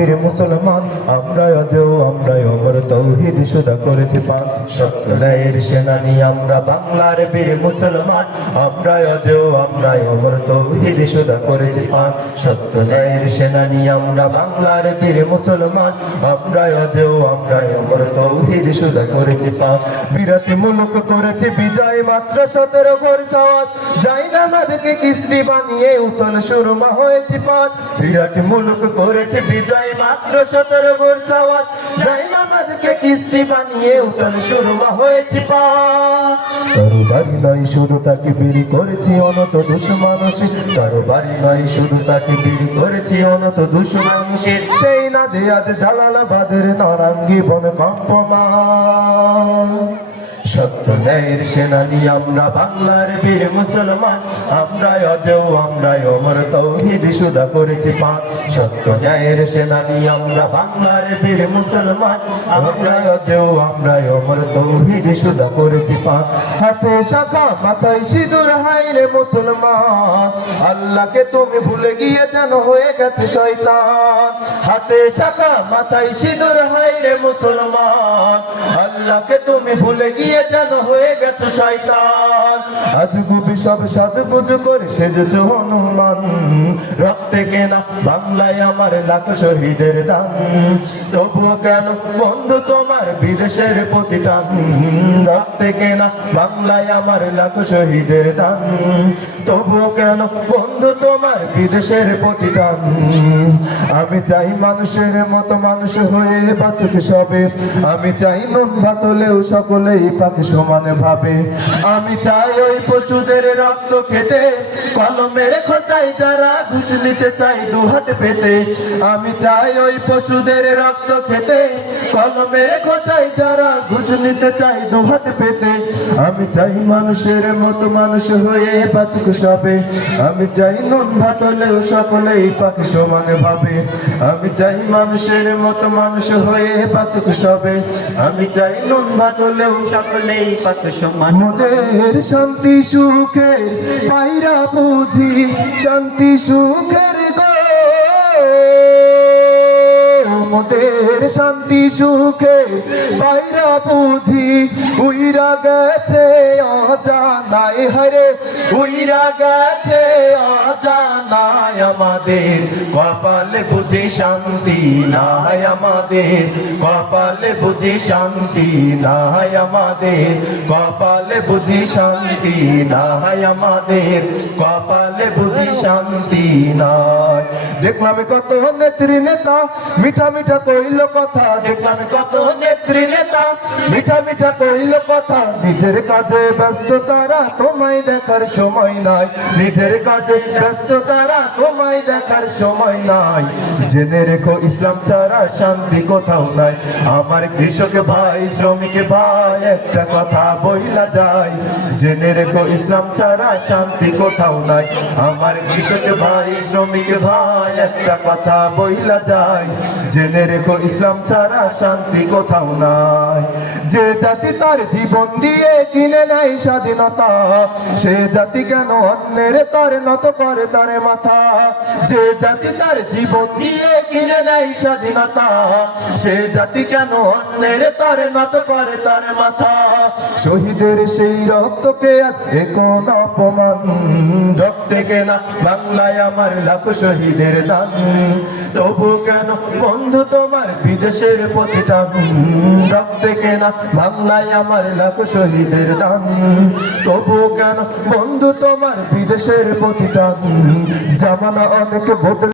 বীর মুসলমান আমরা অজেও আমরা অমর। তৌহিদ সুদা করেছি পান সত্য সেনানি। আমরা বাংলার বীর মুসলমান আমরা অজেও আমরা অমর। তৌহিদ সুদা করেছি পান সত্য সেনানি। আমরা বাংলার বীর মুসলমান আমরা অজেও আমরা অমর। তৌহিদ সুদা করেছি পান বিরাট মুলুক করেছি বিজয়। মাত্র সতেরো ঘর চাওয়াত যাই না মাঝকে কিস্তি বানিয়ে উতল সুরমা হয়েছি পান বিরাট মুলুক করেছে বিজয়। মাত্র সতেরো ঘর চাওয়াত যাই না মাঝকে কিস্তি বানিয়ে উতল সুরমা হয়েছি পান কারও বাড়ি নয় শুধু তাকে বিড়ি করেছি অনত দুশো মানুষের কারও বাড়ি নয় শুধু তাকে বিড়ি করেছি অনত দুশো মানুষের সেই না আজ জালালাবাদের নরাঙ্গি বন কম্পমান। সত্য ন্যায়ের সেনানি, আমরা বাংলার বীর মুসলমান। আমরা অজেও আমরা অমর তৌহিদ, সুদা করেছি পান সত্য ন্যায়ের আমরা বাংলার বীর মুসলমান। আমরা অজেও আমরা অমর তৌহিদ, সুদা করেছি পান হাতে শাখা মাথায় সিঁদুর, হাইরে মুসলমান। আল্লাহকে তুমি ভুলে গিয়ে যেন হয়ে গেছে শয়তান। হাতে শাখা মাথায় সিঁদুর, হাইরে মুসলমান। আল্লাহকে তুমি ভুলে গিয়ে যেন হয়ে গেছে শয়তান। আজ গুবি সব সাজগুজু করে সেজেছ হনুমান। রক্তে কেনা বাংলায় আমার লাখ শহীদের দান। তবুও কেন বন্ধু তোমার বিদেশের প্রতিটান রক্তে কেনা বাংলায় আমার লাখ শহীদের দান। তবুও কেন বন্ধু তোমার বিদেশের প্রতিটান আমি চাই মানুষের মতো মানুষ হয়ে বাঁচুক সবে। আমি চাই নুন ভাতলেও সকলেই পাখি সমানে ভাবে। আমি চাই ওই পশুদের রক্ত খেতে কলমের খোঁচাই যারা ঘুষ নিতে চাই দুহাত পেতে। আমি চাই ওই পশুদের রক্ত খেতে কলমের খোঁচাই যারা ঘুষ নিতে চাই দুহাত পেতে। আমি চাই মানুষের মতো মানুষ হয়ে বাঁচুক সবে। আমি চাই নুন ভাতলেও সকলেই পাখি সমানে ভাবে। আমি চাই মানুষের মতো মানুষ হয়ে বাঁচুক সবে। আমি চাই নুন ভাতলেও সকলেই পাত সমান। শান্তি সুখে পাইরা বুঝি শান্তি সুখের মোদের শান্তি সুখে পাইরা বুঝি, উইরা গেছে অজানাই হরে উইরা গেছে অজানাই আমাদের। কপালে বুঝি শান্তি নাই আমাদের, কপালে বুঝি শান্তি নাই আমাদের, কপালে বুঝি শান্তি নাই আমাদের, কপালে বুঝি শান্তি নাই। দেখলাম কত নেত্রী নেতা, মিঠা মিঠা কইল কথা দেখলাম কত মিঠা মিঠা কইল কথা, নিজের কাজে ব্যস্ত তারা তোমায় দেখার সময় নাই। নিজের কাজে ব্যস্ত তারা তোমায় দেখার সময় নাই। জেনে রেখো ইসলাম ছাড়া শান্তি কোথাও নাই। আমার কৃষক ভাই, শ্রমিক ভাই, একটা কথা বইলা যায়। জেনে রেখো ইসলাম ছাড়া শান্তি কোথাও নাই। আমার কৃষক ভাই, শ্রমিক ভাই, একটা কথা বইলা যায়। জেনে রেখো ইসলাম ছাড়া শান্তি কোথাও নাই। যে জাতি তার জীবন দিয়ে কিনে নেয় স্বাধীনতা, সে জাতি কেন অন্যের তার নত করে তার মাথা? যে জাতি তার জীবন দিয়ে কিনে নেয় স্বাধীনতা, সে জাতি কেন অন্যের তার নত করে তার মাথা? শহীদের সেই রক্তকে আর কোন অপমান। রক্তে কেনা বাংলায় আমার লাখ শহীদের দান। তবু কেন বন্ধু তোমার বিদেশের প্রতিটা রক্তে কেনা বাংলায় আমার লাখ শহীদের দান। তবু কেন বন্ধু তোমার বিদেশের প্রতিটা জামানা অনেক বদলে